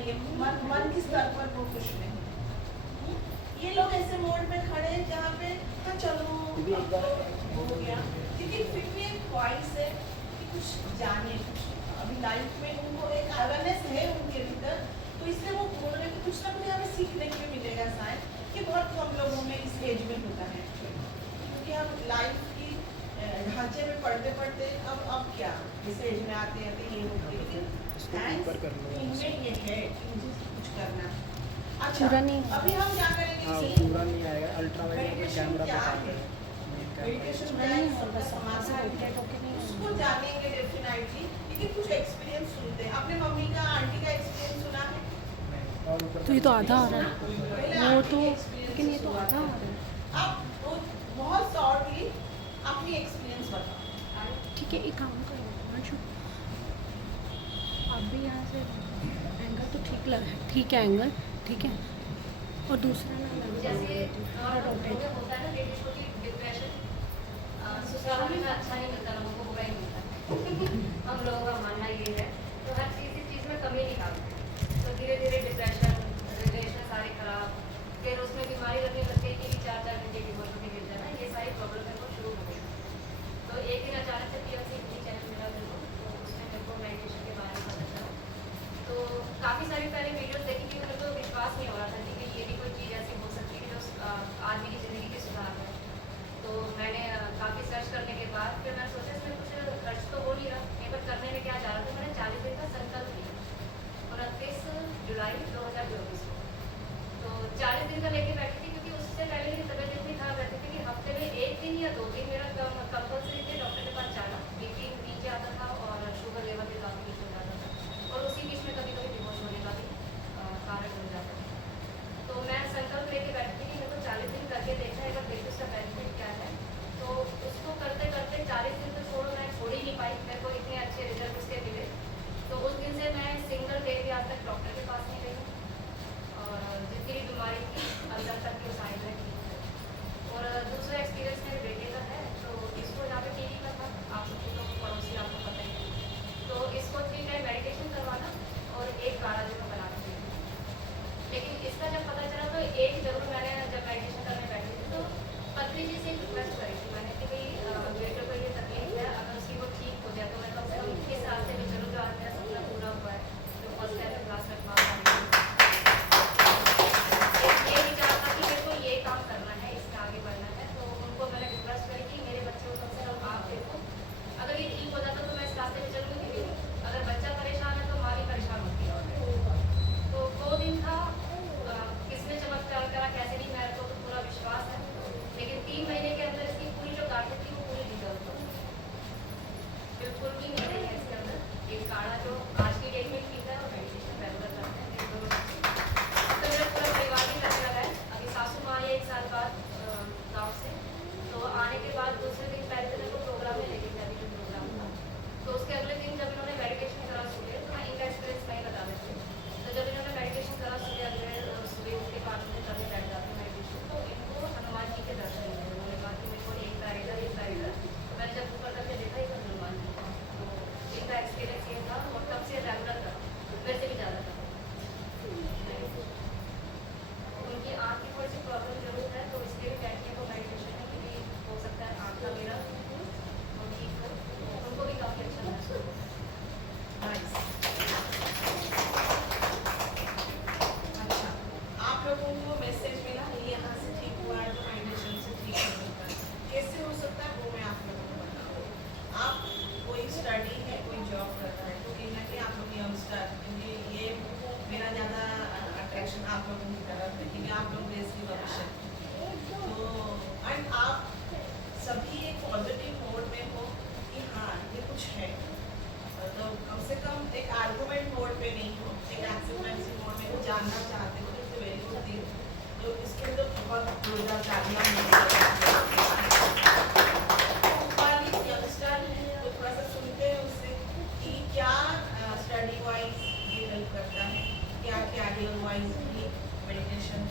नहीं है, मन के स्तर पर वो खुश नहीं है। ये लोग ऐसे मोड में खड़े हैं जहाँ पे हाँ चलो अब तो हो गया, लेकिन फिर भी एक ख्वाहिश है कि कुछ जाने, कुछ अभी लाइफ में उनको एक अवेयरनेस है उनके भीतर, तो इसलिए वो बोल रहे कि कुछ ना कुछ हमें सीखने के लिए मिलेगा शायद, कि बहुत कम लोगों में इस एज में होता है क्योंकि हम लाइफ की ढांचे में पढ़ते पढ़ते अब क्या इस एज में आते आते ये होते, लेकिन इनमें ये है कि मुझे कुछ करना। अच्छा अभी हम क्या करेंगे, पूरा नहीं आएगा, अल्ट्रा वाइड कैमरा क्या है, मेडिटेशन क्या है, सबका समाधान है, उसको जानेंगे डेफिनेटली, लेकिन कुछ एक्सपीरियंस सुनते हैं। अपने मम्मी का आंटी का एक्सपीरियंस सुना है? तो ये तो आधा आ रहा है, वो तो लेकिन ये तो आधा आ रहा है। आप बहुत शॉर्टली अपनी एक्सपीरियंस बताओ। ठीक है, एक काम करो अंशु, आप भी यहाँ से एंगल तो ठीक लग है, ठीक है एंगल ठीक है, और दूसरा ना जैसे होता है ना लेडीज को डिप्रेशन ससुराल में अच्छा नहीं मिलता, लोगों को बुरा ही मिलता हम लोगों का मानना ये है, तो हर चीज़ में कमी निकालते हैं, तो धीरे धीरे डिप्रेशन, रिलेशन सारे खराब, फिर उसमें बीमारी लगने लग गई कि 4-4 घंटे की बोतल में गिर जाना, ये सारी प्रॉब्लम मेरे को शुरू हो गई। तो एक दिन अचानक से PLC चैनल मिला मेरे को, तो उसमें मेरे को मेडिटेशन के बारे में पता चला, तो काफ़ी सारी पहले वीडियोस देखी थी, मेरे को विश्वास नहीं हो रहा था कि ये भी कोई चीज़ ऐसी हो सकती है जो आदमी की ज़िंदगी की सुधार है। तो मैंने काफ़ी सर्च करने के बाद फिर मैंने सोचा इसमें कुछ खर्च तो हो नहीं रहा, एक बार करने में क्या जा रहा था, मैंने 40 दिन का संकल्प लिया 29 जुलाई 2024 को। तो 40 दिन का लेके बैठी थी, क्योंकि उससे पहले मेरी तबीयत इतनी खराब रहती थी कि हफ्ते में 1 दिन या 2 दिन मेरा कंपल्सरी थे डॉक्टर के पास जाना, BP नीचे आता था और शुगर लेवल भी काफ़ी नीचे हो जाता था, और उसी बीच में कभी कभी डिवोर्स होने का भी कारण बन जाता था। तो मैं संकल्प लेके बैठी थी कि मेरे को 40 दिन करके देखना है, अगर देखो उसका बेनिफिट क्या है। तो उसको करते करते 40 दिन तो छोड़ो, मैं छोड़ ही नहीं पाई, मेरे को इतने अच्छे रिजल्ट उसके मिले। तो उस दिन से मैं सिंगल डे भी आज तक डॉक्टर के पास नहीं गई, और जितनी भी बीमारी थी अंदर तक की साइड में ठीक है। और दूसरा एक्सपीरियंस मेरे बेटे का है, तो इसको यहाँ पे टीवी का था, आप सबके तो पड़ोसी आपको पता ही है, तो इसको 3 टाइम मेडिटेशन करवाना और एक काढ़ा जो मैं बना के देती हूँ। लेकिन इसका जब पता चला तो एक जरूर मैंने जब मेडिटेशन करने बैठी थी तो पत्नी जी से रिक्वेस्ट करी थी मैंने कि भाई बेटे को ये तकलीफ है, अगर उसकी वो ठीक हो जाए तो मैं कम से कम इस रास्ते में चलूँ जो आज मेरा सपना पूरा हुआ है, जो फर्स्ट टाइम क्लास में पास ये विचार था कि मेरे को ये काम करना है, इसमें आगे बढ़ना है। तो उनको मैंने रिक्वेस्ट करी कि मेरे बच्चे को कम से कम आप देखो, अगर ये ठीक हो जाता तो मैं इस रास्ते में चलूँगी, अगर बच्चा परेशान है तो माँ भी परेशान होती है। तो 2 दिन था, किसने चमत्कार करा कैसे नहीं, मेरे को तो पूरा विश्वास है, लेकिन 3 महीने के अंदर इसकी पूरी जो गांठें थी वो पूरी निकल गई, बिल्कुल भी नहीं रही है इसके अंदर। एक काढ़ा जो आज की डेट में पीता है और मेडिटेशन रेगुलर करते हैं, तो मेरा पूरा परिवार भी करने लगा है। अभी सासू माँ ये 1 साल बाद गाँव से, तो आने के बाद दूसरे दिन पहले दिन को प्रोग्राम में लेके गया थी, प्रोग्राम था, तो उसके अगले दिन जब इन्होंने मेडिटेशन करा सुबह, तो मैं इनका एक्सपीरियंस नहीं बता देती, तो जब इन्होंने मेडिटेशन करा सुबह, अगले सुबह उठ के 5 बजे करने बैठ जाते हैं मेडिटेशन, तो इनको हनुमान जी के दर्शन हुए। उन्होंने कहा कि मेरे को एक पैर इधर, तो मैंने जब ऊपर करके देखा इधर हनुमान जी का, तो इनका एक्सपीरियंस ये था, और तब से रेगुलर करा, वैसे भी ज़्यादा था। उनकी आँख की थोड़ी सी प्रॉब्लम जरूर है, तो इसके भी बैठने को मेडिटेशन है कि हो सकता है आँख का मेरा ठीक हो, उनको भी काफ़ी अच्छा महसूस हो। अच्छा, आप लोगों को मैसेज मिला ये यहाँ से ठीक हुआ है तो मेडिटेशन से ठीक हो सकता है, कैसे हो सकता है वो मैं आप लोगों को बताऊँ। आप कोई स्टडी है, कोई जॉब कर रहा है, तो कहीं ना कहीं आप लोग यंगस्टर, क्योंकि ये मेरा ज़्यादा अट्रैक्शन आप लोगों की तरफ है, क्योंकि आप लोग देश की भविष्य, तो एंड आप सभी एक पॉजिटिव मोड में हो कि हाँ ये कुछ है, तो कम से कम एक आर्गूमेंट मोड पे नहीं हो, एक एक्सेप्टेंसी मोड में हो, जानना चाहते हो, तो वेरी गुड थिंग, तो इसके अंदर बहुत जोरदार तालियां यंगस्टर हैं, तो थोड़ा सा सुनते हैं उससे कि क्या स्टडी वाइज ये हेल्प करता है, क्या क्या आइडियल वाइज भी मेडिटेशन,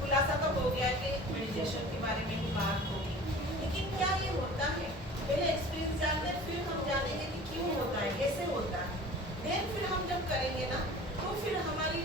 खुलासा तो हो गया कि मेडिटेशन के बारे में ही बात होगी, लेकिन क्या ये होता है, पहले एक्सपीरियंस जानते हैं, फिर हम जानेंगे कि क्यों होता है, कैसे होता है, देन फिर हम जब करेंगे ना तो फिर हमारी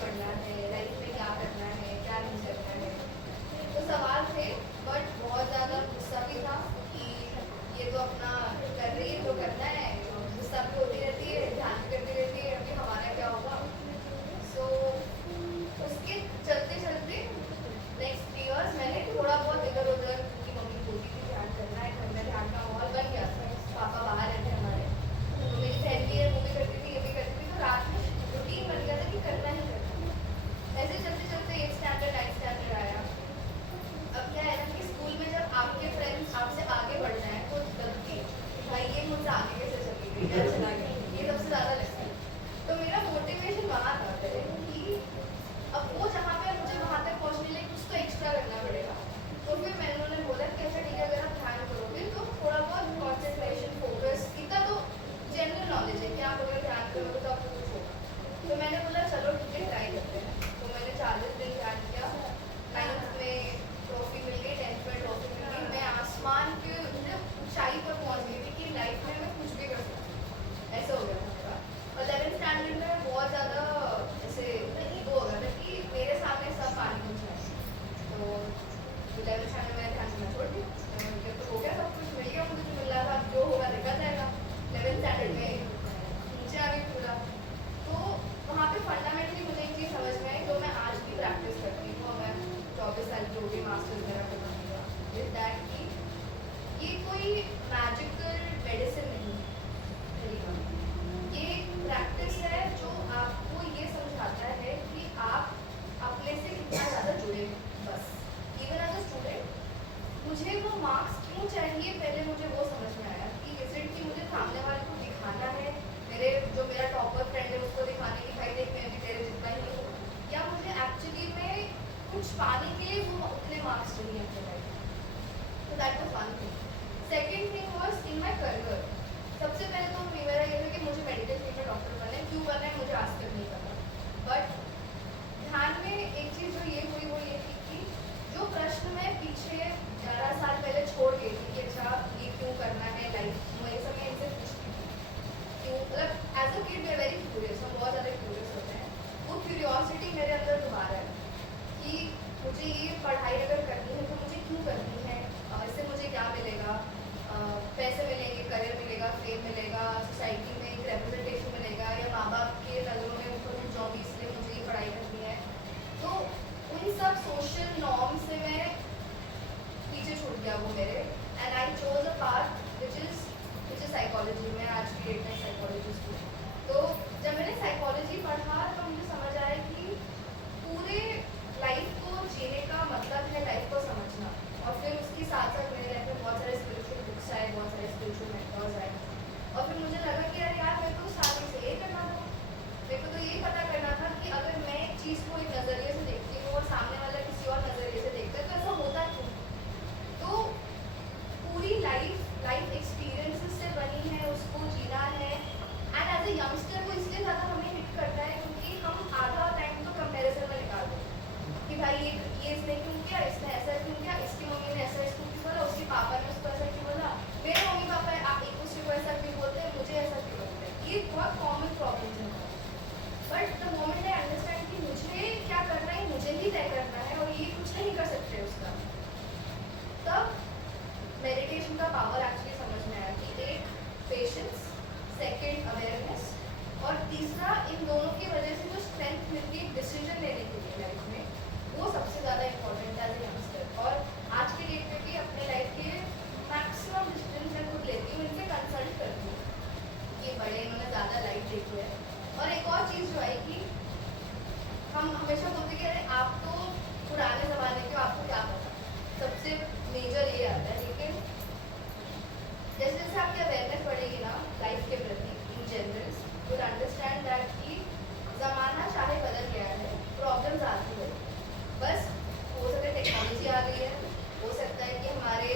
पढ़ना है, लाइफ में क्या करना है, क्या नहीं करना है। तो सवाल थे, बट बहुत ज़्यादा गुस्सा भी था कि ये तो अपना कर रही है तो करना है, गुस्सा भी होती रहती है, ध्यान भी करती रहती है, अभी हमारा क्या होगा। सो उसके चलते चलते नेक्स्ट 3 इयर्स मैंने थोड़ा बहुत इधर उधर, क्योंकि मम्मी बोलती थी ध्यान करना है, घर में ध्यान का माहौल बन गया था, पापा बाहर रहते हमारे, तो मेरी बहन भी है, वो भी करती थी, ये भी करती थी, तो रात में रूटीन बन गया था कि करना ही करना। ऐसे चलते चलते 8th स्टैंडर्ड 9th स्टैंडर्ड आया। अब क्या है ना कि स्कूल में जब आपके फ्रेंड्स आपसे आगे बढ़ जाएं तो लगती है कि भाई ये मुझसे आगे कैसे चली गई, क्या चला गया, ये सबसे ज़्यादा लगता है। तो मेरा मोटिवेशन वहाँ था पहले कि अब वो जहाँ पे मुझे वहाँ तक पहुँचने लिए कुछ तो एक्स्ट्रा करना पड़ेगा। तो फिर मैंने उन्होंने बोला कि अच्छा ठीक है, अगर आप ध्यान करोगे तो थोड़ा बहुत कॉन्सेंट्रेशन, फोकस, इतना तो जनरल नॉलेज है कि आप अगर ध्यान करोगे तो आपको कुछ होगा। तो मैंने बोला चलो ठीक है, ट्राई करते हैं। तो मैंने 40 दिन ध्यान किया, 9th में ट्रॉफी मिल गई, 10th में ट्रॉफी मिल गई, मैं आसमान के ऊंचाई पर पहुँच गई थी कि लाइफ में मैं कुछ भी कर सकती हूँ, ऐसा हो गया था मेरा। और 11th स्टैंडर्ड में बहुत ज़्यादा ऐसे ईगो हो गया था कि मेरे सामने सब पानी पूछ रहे हैं। तो 11th स्टैंडर्ड में ध्यान करना छोड़ दिया, जब तो हो गया सब कुछ मिल गया, मुझे जो मिल रहा था, जो होगा देखा जाएगा। 11th स्टैंडर्ड में नीचे आ गई पूरा। तो वहाँ पे फंडामेंटली मुझे एक चीज़ समझ में आई जो मैं आज भी प्रैक्टिस करती हूँ, और मैं 24 साल की हो गई, मास्टर्स मेरा खत्म हुआ, विद दैट कि ये कोई मैजिकल मेडिसिन नहीं है, ये प्रैक्टिस है जो आपको ये समझाता है कि आप अपने से कितना ज़्यादा जुड़े हैं। बस इवन एज अ स्टूडेंट मुझे वो मार्क्स क्यों चाहिए, पहले मुझे वो समझ में आया कि रिजल्ट की मुझे सामने वाले को दिखाना है, मेरे जो मेरा टॉपर फ्रेंड है उसको दिखाने की भाई देख मैं भी तेरे जितना ही हूँ, या मुझे एक्चुअली में कुछ पाने के लिए वो उतने मार्क्स चाहिए अपने लाइफ में। तो that was one thing. Second thing was in my career. सबसे पहले तो मेरा ये था कि मुझे मेडिकल फील्ड में डॉक्टर बनना है, क्यों बनना है मुझे आज तक नहीं पता। बट ध्यान में एक चीज़ जो ये हुई वो ये थी कि जो प्रश्न मैं पीछे 11 साल पहले छोड़ गई थी कि अच्छा ये क्यों करना है लाइफ, मेरे समय इनसे पूछती थी क्यों, मतलब as a kid we are very curious, हम बहुत ज़्यादा क्यूरियस होते हैं। वो क्यूरियोसिटी मेरे अंदर दोबारा है कि मुझे ये पढ़ाई अगर करनी है तो मुझे क्यों करनी है, इससे मुझे क्या मिलेगा, पैसे मिलेंगे, करियर मिलेगा, फेम मिलेगा, सोसाइटी में एक रिप्रेजेंटेशन मिलेगा, या माँ बाप के नज़रों में उनको कुछ जॉब, इसलिए मुझे ये पढ़ाई करनी है। तो उन सब सोशल नॉर्म से मैं पीछे छूट गया वो मेरे, and I chose a path which is psychology. मैं आज भी एक साइकोलॉजिस्ट हूँ। तो जब मैंने साइकोलॉजी पढ़ा तो मुझे समझ आया कि पूरे लाइफ को जीने का मतलब है लाइफ को समझना। और फिर उसके साथ साथ मेरे लाइफ में बहुत सारे स्पिरिचुअल बुक्स आए, बहुत सारे स्पिरिचुअल मेंटर्स आए, और फिर मुझे लगा कि यार मेरे को स्टार्टिंग से ये करना था, मेरे को तो यही पता करना था कि अगर मैं एक चीज़ को एक नज़रिए से देखती हूँ और सामने वाला किसी और नज़रिए से देखता है तो ऐसा होता क्यों। तो पूरी लाइफ एक्सपीरियंसेस से बनी है, उसको जीना है। एंड एज ए यंगस्टर को इसलिए ज़्यादा हमें हिट करता है क्योंकि हम आधा टाइम तो कंपैरिजन में निकाल देते हैं कि भाई ये इसने क्यों किया, इसने ऐसा क्यों किया, इसकी मम्मी ने ऐसा इसको क्यों बोला, उसके पापा ने उसको ऐसा क्यों बोला, मेरे मम्मी पापा एक दूसरे को ऐसा क्यों बोलते हैं, मुझे ऐसा क्यों बोलते हैं। ये बहुत कॉमन प्रॉब्लम है। But the moment I understand कि मुझे क्या करना है मुझे ही तय करना है और ये कुछ नहीं कर सकते उसका, तब मेडिटेशन का पावर एक्चुअली समझ में आया कि एक पेशेंस, सेकंड अवेयरनेस, और तीसरा इन दोनों की वजह से जो स्ट्रेंथ मिलती है डिसीजन लेने के लिए लाइफ में, वो सबसे ज़्यादा इंपॉर्टेंट है एज ए यंगस्टर। और आज के डेट में भी अपने लाइफ के मैक्सिमम डिसीजन मैं खुद लेती हूँ, इनसे कंसल्ट करती हूँ। ये बड़े इन्होंने ज़्यादा लाइफ देखी है। और एक और चीज़ जो है कि हम हमेशा बोलते हैं कि अरे आप तो पुराने ज़माने के हो, आपको क्या पता, सबसे मेजर ये आता है। लेकिन जैसे जैसे आपकी अवेयरनेस बढ़ेगी ना लाइफ के प्रति in general, you will understand that कि ज़माना चाहे बदल गया है, प्रॉब्लम्स आती है, बस हो सकता है टेक्नोलॉजी आ गई है, हो सकता है कि हमारे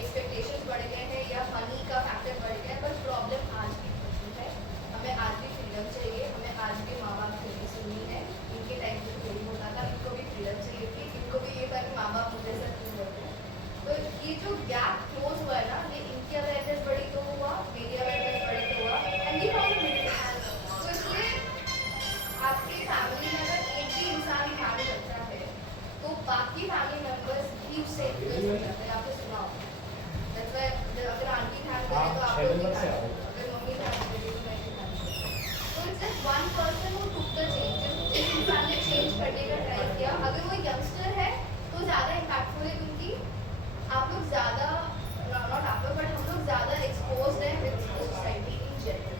एक्सपेक्टेशंस बढ़ गए हैं या मनी का फैक्टर बढ़ गया है, पर प्रॉब्लम आज भी होती है। हमें आज भी फ्रीडम चाहिए, हमें आज भी माँ बाप की नहीं सुननी है। इनके टाइम पे यही होता था, इनको भी फ्रीडम चाहिए थी, इनको भी ये था कि माँ बाप मुझे से क्यों बोलते हैं। तो ये जो गैप क्लोज हुआ है ना, ये इनकी अवेयरनेस बढ़ी तो हुआ, मेरी अवेयरनेस बढ़ी तो हुआ, एंड ये तो इसलिए करने का ट्राई किया। अगर वो यंगस्टर है तो ज़्यादा इम्पैक्टफुल है, क्योंकि आप लोग ज़्यादा, नॉट आप लोग बट हम लोग ज़्यादा एक्सपोज हैं विद सोसाइटी इन जनरल।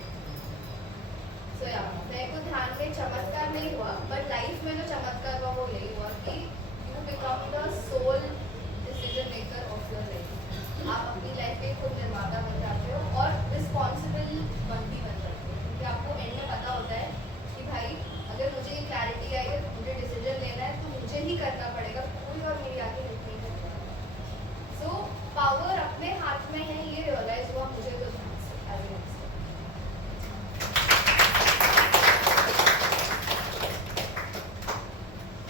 सो या मेरे को ध्यान में चमत्कार नहीं हुआ, बट लाइफ में जो चमत्कार हुआ वो यही हुआ कि you become the sole decision maker of your life. आप अपनी लाइफ के खुद निर्माता बन जाते हो और रिस्पॉन्सिबल बन जाते हो, क्योंकि आपको एंड में पता होता है कि भाई अगर मुझे ये क्लैरिटी आई है, मुझे डिसीजन लेना है तो मुझे ही करना पड़ेगा, कोई और मेरी आगे हेल्प नहीं करेगा। सो पावर अपने हाथ में है, ये रियलाइज हुआ मुझे तो ध्यान से as a youngster।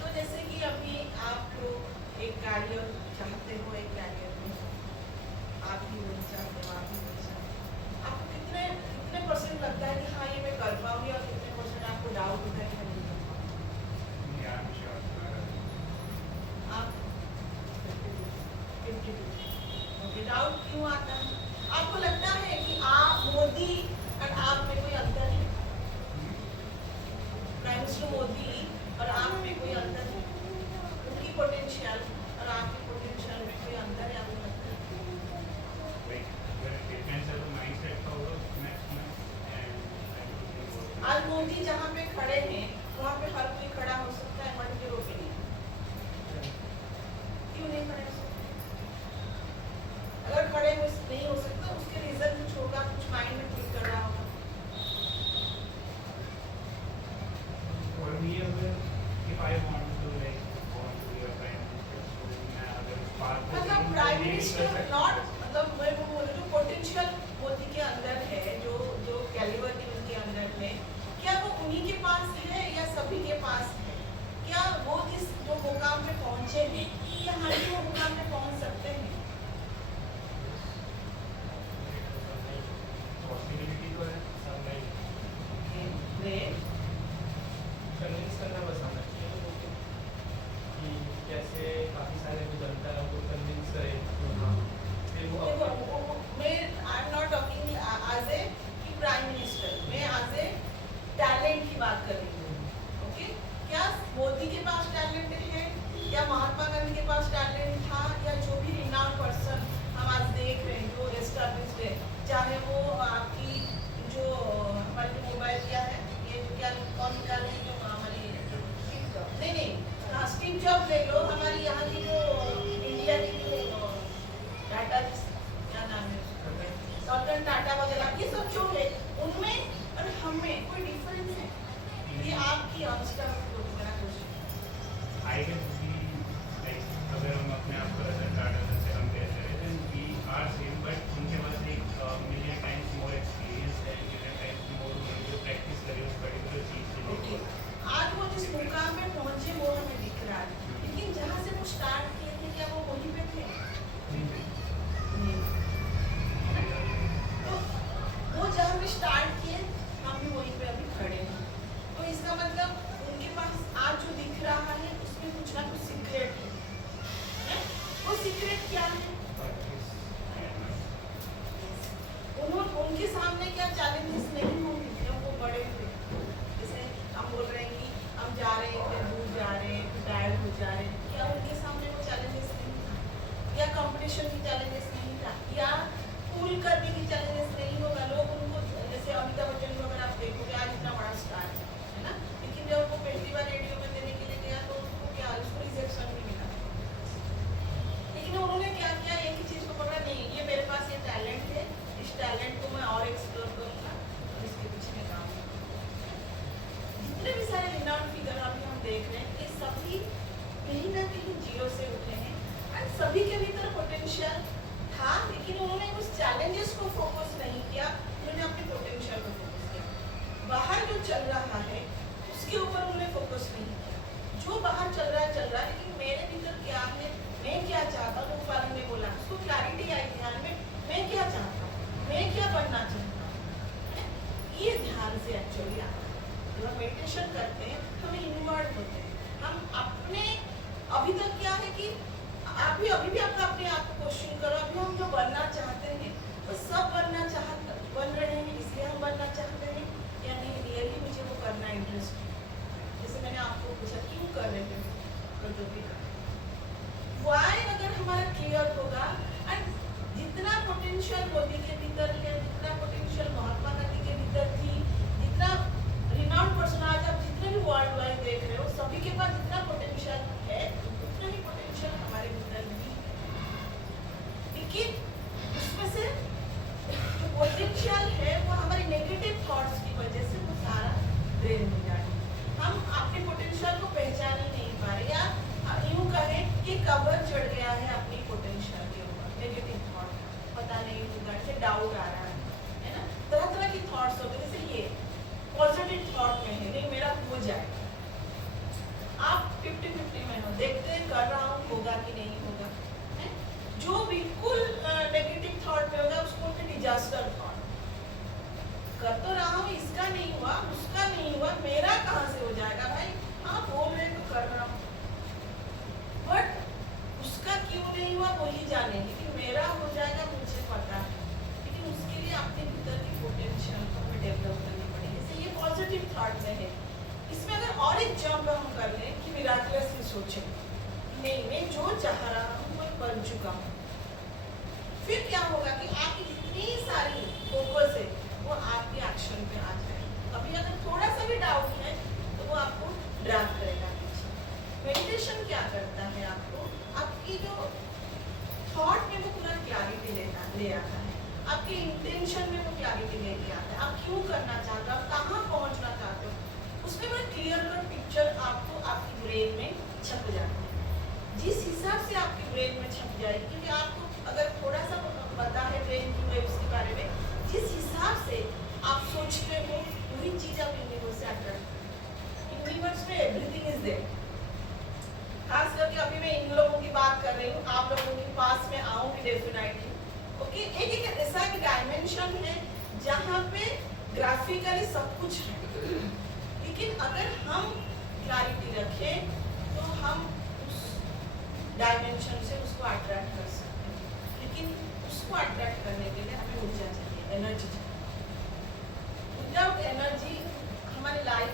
तो जैसे कि अभी आप लोग एक कैरियर चाहते हो, एक कैरियर में आप ही नहीं चाहते हो, आप ही नहीं चाहते, आपको कितने कितने परसेंट लगता है कि हाँ ये मैं कर पाऊंगी, और कितने परसेंट आपको डाउट होता है कि मैं नहीं कर पाऊंगी? आप 52। ओके, डाउट क्यों आता है? आपको लगता है कि आप मोदी और आप में कोई अंतर है? प्राइम मिनिस्टर मोदी और आप में कोई अंतर है? उनकी पोटेंशियल और आपकी पोटेंशियल में कोई अंतर है? आपको लगता है? आज मोदी जहाँ पे खड़े हैं वहाँ पे हर कोई खड़ा हो सकता है, बट यूरो पे नहीं। क्यों नहीं खड़े हो सकते? अगर खड़े नहीं हो सकते उसके रीजन कुछ होगा, कुछ माइंड में क्लिक कर रहा होगा। मतलब प्राइम मिनिस्टर नॉट, मतलब मैं वो बोल रही हूँ पोटेंशियल मोदी के अंदर है, जो जो कैलिबर की उनके अंदर है, क्या वो उन्हीं के पास है या सभी के पास है? क्या वो जिस जो मुकाम पे पहुंचे हैं, क्या हर कोई वो मुकाम पे पहुंच सकते हैं? ग्रेट। कन्विंस करना बस आना चाहिए लोगों को कि कैसे काफ़ी सारे जो जनता है वो कन्विंस करे, फिर वो देखो मैं I am not talking as a prime minister, मैं एज ए टैलेंट की बात कर रही हूँ। ओके, क्या मोदी के पास टैलेंट है, या महात्मा गांधी के पास टैलेंट था, या जो भी रिनाउंड पर्सन हम आज देख रहे हैं जो एस्टैब्लिश्ड है, चाहे वो आपकी जो हमारी जो मोबाइल क्या है, ये जो क्या कौन निकाले हैं, जो हमारी नहीं हाँ स्टीव जॉब ले लो, हमारी यहाँ की जो इंडिया की जो टाटा क्या नाम है, रतन टाटा वगैरह, ये सब जो है उनमें और हमें कोई डिफरेंस है? ये आपकी आंसर मेरा question. I can see like अगर हम अपने आप को रतन टाटा से कंपेयर करें then we are same, but उनके पास एक million times more experience है, million times more उन्होंने जो practice करी उस particular चीज़ के ओके, लिए। आज वो जिस मुकाम में पहुंचे वो हमें दिख रहा है, लेकिन जहाँ से वो स्टार्ट किए थे क्या वो वहीं पे थे? नहीं। तो वो जहाँ पे स्टार्ट किए हम भी वहीं पे अभी खड़े हैं, तो इसका मतलब उनके पास आज जो दिख रहा है उसमें कुछ ना कुछ सीक्रेट है? वो सीक्रेट क्या है? उनके सामने क्या चैलेंजेस नहीं होंगे जब वो बड़े थे? जैसे हम बोल रहे हैं कि हम जा रहे थे, दूर जा रहे हैं, टायर्ड हो जा रहे हैं, क्या उनके सामने वो चैलेंजेस नहीं था? या कंपटीशन की चैलेंजेस नहीं था? या कूल करने की चैलेंजेस नहीं होगा? लोग उनको जैसे अमिताभ बच्चन को अगर आप देखोगे आज इतना बड़ा स्टार है ना, लेकिन जब वो पहली बार रेडियो में देने के लिए गया तो उसको क्या, उसको रिजेक्शन भी मिला, लेकिन उन्होंने क्या किया, एक ही चीज को पकड़ा, नहीं ये मेरे पास ये टैलेंट है, इस टैलेंट को मैं और एक्सप्लोर करूंगा और इसके पीछे मैं काम करूंगा। जितने भी सारे रिनाउंड फिगर अभी हम देख रहे हैं ये सभी कहीं ना कहीं जीरो से उठे हैं, और सभी के भीतर पोटेंशियल था, लेकिन उन्होंने उस चैलेंजेस को फोकस नहीं किया, उन्होंने अपने पोटेंशियल को फोकस किया। बाहर जो चल रहा है उसके ऊपर उन्होंने फोकस नहीं किया, जो बाहर चल रहा है, लेकिन मेरे भीतर क्या है, मैं क्या चाहता हूँ, ऊपर ने बोला उसको क्लैरिटी आई ध्यान में, मैं क्या चाहता हूँ, मैं क्या बनना चाहता हूँ, ये ध्यान से एक्चुअली आता है। जब हम मेडिटेशन करते हैं तो हम इनवर्ड होते हैं, हम अपने अभी तक क्या है कि अभी भी आपका अपने आप को क्वेश्चन करो, अभी हम जो बनना चाहते हैं तो सब बन रहे हैं, इसलिए हम बनना चाहते हैं या नहीं, रियली मुझे वो करना इंटरेस्ट है? जैसे मैंने आपको पूछा क्यों कर रहे हैं और जो भी वाई अगर हमारा क्लियर होगा एंड जितना पोटेंशियल मोदी के भीतर है, जितना पोटेंशियल महात्मा गांधी के भीतर थी, जितना रिनाउंड पर्सन आज आप जितने भी वर्ल्ड वाइड देख रहे हो सभी के पास जितना पोटेंशियल है उतना ही पोटेंशियल हमारे भीतर भी है। लेकिन उसमें से जो पोटेंशियल है वो हमारी नेगेटिव थॉट्स की वजह से वो सारा ड्रेन हो जा रहा है। हम अपने पोटेंशियल को पहचान ही नहीं पा रहे, या यूं कहें कि कवर चढ़ गया है अपनी पोटेंशियल के ऊपर, नेगेटिव थॉट, पता नहीं होगा, ऐसे डाउट आ रहा है ना, तरह तरह की थॉट्स होते हैं। जैसे ये पॉजिटिव थॉट में है, नहीं मेरा हो जाएगा, आप 50-50 में हो, देखते हैं कर रहा हूँ होगा कि नहीं होगा, है? जो बिल्कुल नेगेटिव थॉट में होगा उसको डिजास्टर थॉट, कर तो रहा हूँ, इसका नहीं हुआ, उसका नहीं हुआ, मेरा कहाँ से हो जाएगा भाई, हाँ बोल रहे तो कर रहा हूँ, बट उसका क्यों नहीं हुआ वही जाने, लेकिन मेरा हो जाएगा मुझे पता है। लेकिन उसके लिए अपने भीतर की पोटेंशियल को हमें डेवलप करनी पड़ेगी। जैसे ये पॉजिटिव थॉट में है, इसमें अगर और एक जंप हम कर लें कि मिराकुलसली सोचें, नहीं मैं जो चाह रहा हूँ वो बन चुका हूँ, फिर क्या होगा कि आपकी जितनी सारी फोकस है वो आपके एक्शन पे आ जाएगी। अभी अगर थोड़ा सा भी डाउट है तो वो आपको ड्रैग करेगा। मेडिटेशन क्या करता है, आपको आपकी जो थॉट में वो पूरा क्लैरिटी ले आता है, आपके इंटेंशन में वो क्लैरिटी लेके आता है, आप क्यों करना चाहते हो, आप कहाँ पहुँचना चाहते हो, उसमें बड़ा क्लियर कट पिक्चर आपको आपकी ब्रेन में छप जाता है। जिस हिसाब से आपकी ब्रेन में छप जाएगी, क्योंकि आपको अगर थोड़ा सा पता है ब्रेन की वेव्स के बारे में, जिस हिसाब से आप सोचते हो वही चीज़ आप यूनिवर्स से अट्रैक्ट करें। यूनिवर्स में एवरीथिंग इज देयर। खास करके अभी मैं इन लोगों की बात कर रही हूँ, आप लोगों के पास में आऊँगी डेफिनेटली। ओके, एक ऐसा एक डायमेंशन है जहाँ पे ग्राफिकली सब कुछ है, लेकिन अगर हम क्लैरिटी रखें तो हम उस डायमेंशन से उसको अट्रैक्ट कर सकते हैं। लेकिन उसको अट्रैक्ट करने के लिए हमें ऊर्जा चाहिए, एनर्जी चाहिए। विदाउट एनर्जी हमारी लाइफ,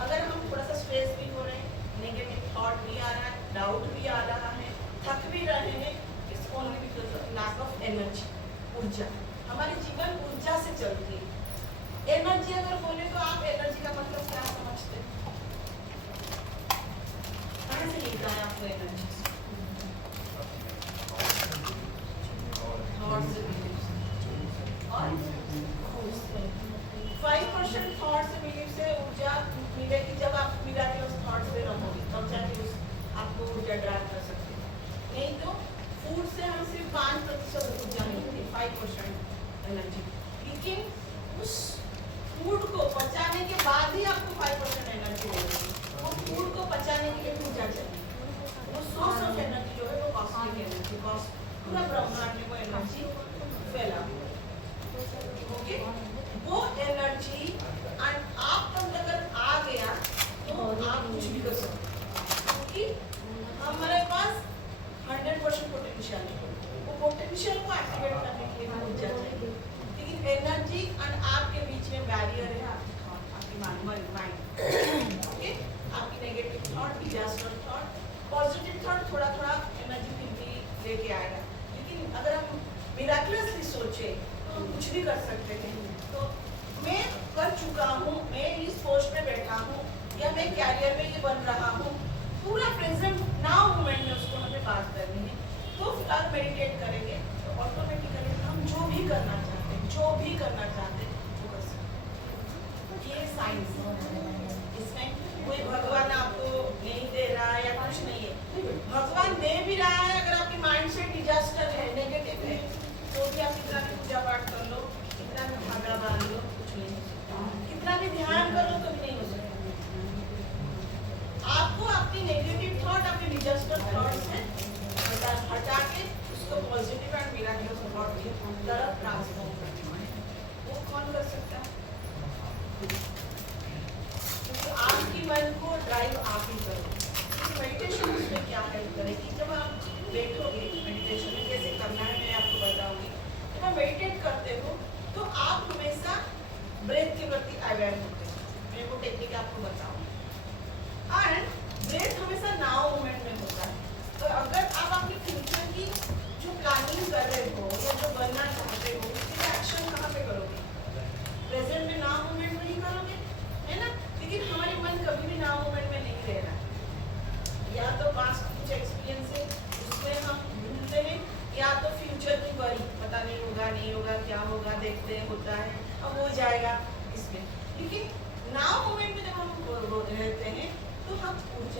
अगर हम थोड़ा सा स्ट्रेस भी हो रहे हैं, नेगेटिव थॉट भी आ रहा है, डाउट भी आ रहा है, थक भी रहे हैं, it's only because of lack of energy, ऊर्जा। हमारे जीवन ऊर्जा से चलती है। एनर्जी अगर बोले तो आप एनर्जी का मतलब क्या समझते हैं? कहाँ से मिलता है आपको एनर्जी? थॉट से और 5% थॉट से बिलीव से ऊर्जा मिलेगी। जब आप मिराकुलस थॉट से रहोगे तब जाके उस आपको ऊर्जा ड्राइव कर सकते हैं। नहीं तो फूड से हम सिर्फ 5% ऊर्जा मिलती है, 5% एनर्जी। लेकिन उस फूड को पचाने के बाद ही आपको 5% एनर्जी मिलेगी। वो फूड को पचाने के लिए ऊर्जा चाहिए। वो सोर्स ऑफ एनर्जी जो है वो कॉस्मिक एनर्जी, पूरा ब्रह्मांड में वो एनर्जी फैला ओके। वो एनर्जी एंड आप तक अगर आ गया तो आप कुछ भी कर सकते हैं, क्योंकि हमारे पास 100% पोटेंशियल है। वो पोटेंशियल को एक्टिवेट करने के लिए ऊर्जा चाहिए। लेकिन एनर्जी एंड आपके बीच में बैरियर है आपकी थॉट, आपकी माइंड ओके। आपकी negative thought, disaster thought, positive thought थोड़ा थोड़ा एनर्जी फिर भी लेके आएगा। लेकिन अगर हम मिराकुलसली सोचे तो हम कुछ भी कर सकते हैं। तो मैं कर चुका हूँ, मैं इस पोस्ट पे बैठा हूँ, या मैं कैरियर में ये बन रहा हूँ, पूरा प्रेजेंट नाउ मोमेंट में उसको हमें बात करनी है। तो फिलहाल मेडिटेट करेंगे तो ऑटोमेटिकली हम जो भी करना चाहते हैं, जो भी करना चाहते हैं वो कर सकते हैं। ये साइंस, इसमें कोई भगवान आपको नहीं दे रहा है या कुछ नहीं है। भगवान दे भी रहा है, अगर आपकी माइंड से डिजास्टर है, नेगेटिव है, तो भी आप कितना भी पूजा पाठ कर लो, कितना भी धागा बांध लो, कुछ नहीं हो सकता। कितना भी ध्यान कर लो तो भी नहीं हो सकता। आपको अपनी नेगेटिव थॉट, अपने डिजास्टर थॉट से हटा के उसको पॉजिटिव एंड मिराकुलस थॉट की तरफ ट्रांसफॉर्म करना है। वो कौन कर सकता है? क्योंकि आपकी मन को ड्राइव आप ही करो। मेडिटेशन उसमें क्या हेल्प करेगी? जब आप बैठोगे मेडिटेशन में, कैसे करना है मैं आपको बताऊंगी। जब आप मेडिटेट करते हो तो आप हमेशा ब्रेथ के प्रति अवेयर होते हो। मैं वो टेक्निक आपको बताऊंगी। एंड ब्रेथ